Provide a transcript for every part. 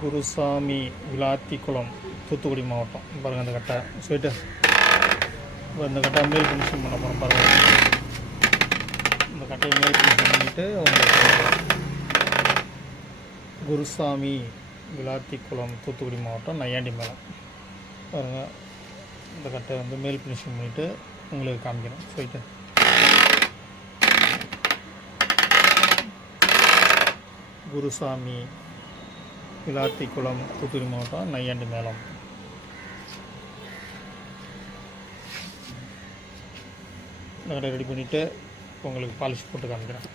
குருசாமி விளாத்திக்குளம் தூத்துக்குடி மாவட்டம். பாருங்கள் அந்த கட்டை. சொல்லிட்டு இப்போ இந்த கட்டை மேல் ஃபினிஷிங் பண்ண போகிறோம் பாருங்கள் இந்த கட்டையை மேல் ஃபினிஷிங் பண்ணிவிட்டு குருசாமி விளாத்திக்குளம் தூத்துக்குடி மாவட்டம் நையாண்டி மேலம் பாருங்கள் இந்த கட்டை வந்து மேல் ஃபினிஷிங் பண்ணிவிட்டு உங்களுக்கு காமிக்கிறோம் போயிட்டு குருசாமி விளாத்திக்குளம் தூத்துக்குடி மாவட்டம் நையாண்டி மேளம். இந்த ரெடி பண்ணிவிட்டு உங்களுக்கு பாலிஷ் போட்டு காமிக்கிறேன்.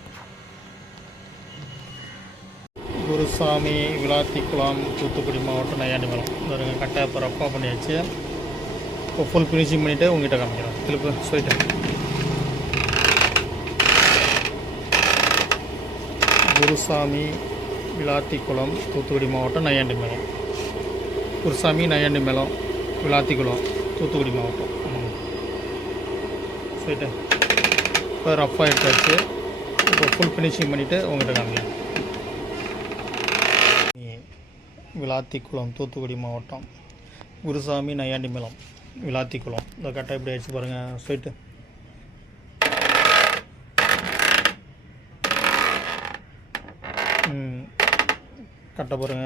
குருசாமி விளாத்திக்குளம் தூத்துக்குடி மாவட்டம் நையாண்டி மேளம். பாருங்க கட்டை இப்போ ரப்பாக பண்ணியாச்சு. இப்போ ஃபுல் ஃபினிஷிங் பண்ணிவிட்டு உங்ககிட்ட காமிக்கிறேன். திருப்பி சொல்லிட்டேன். குருசாமி விளாத்திக்குளம் தூத்துக்குடி மாவட்டம் நையாண்டி மேளம் குருசாமி நையாண்டி மேளம் விளாத்திக்குளம் தூத்துக்குடி மாவட்டம். ம். சரிட்டு இப்போ ரஃப்பாக எடுத்தாச்சு. இப்போ ஃபுல் ஃபினிஷிங் பண்ணிவிட்டு உங்கள்கிட்ட காமிக்கிறேன். விளாத்திக்குளம் தூத்துக்குடி மாவட்டம் குருசாமி நையாண்டி மேளம் விளாத்திக்குளம். இந்த கரெக்டாக எப்படி ஆயிடுச்சு பாருங்கள் ஸ்வீட்டு ம். கட்ட பாருங்க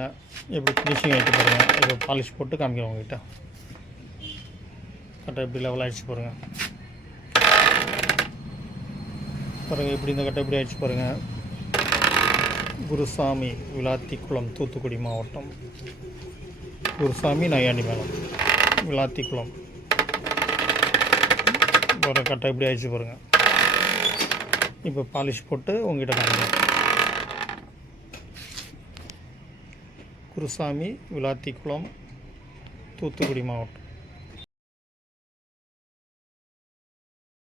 எப்படி ஃபினிஷிங் ஆகிட்டு பாருங்கள் இப்போ பாலிஷ் போட்டு காமிக்கிறோம் உங்ககிட்ட. கட்டை எப்படி லெவல் ஆகிடுச்சு பாருங்கள் பாருங்கள் எப்படி இந்த கட்டை எப்படி ஆயிடுச்சு பாருங்கள் குருசாமி விளாத்திக்குளம் தூத்துக்குடி மாவட்டம். குருசாமி நையாண்டி மேலம் விளாத்திக்குளம் ஒரு கட்டை எப்படி ஆயிடுச்சு பாருங்கள் இப்போ பாலிஷ் போட்டு உங்ககிட்ட காமிக்கிறேன். குருசாமி விளாத்திக்குளம் தூத்துக்குடி மாவட்டம்.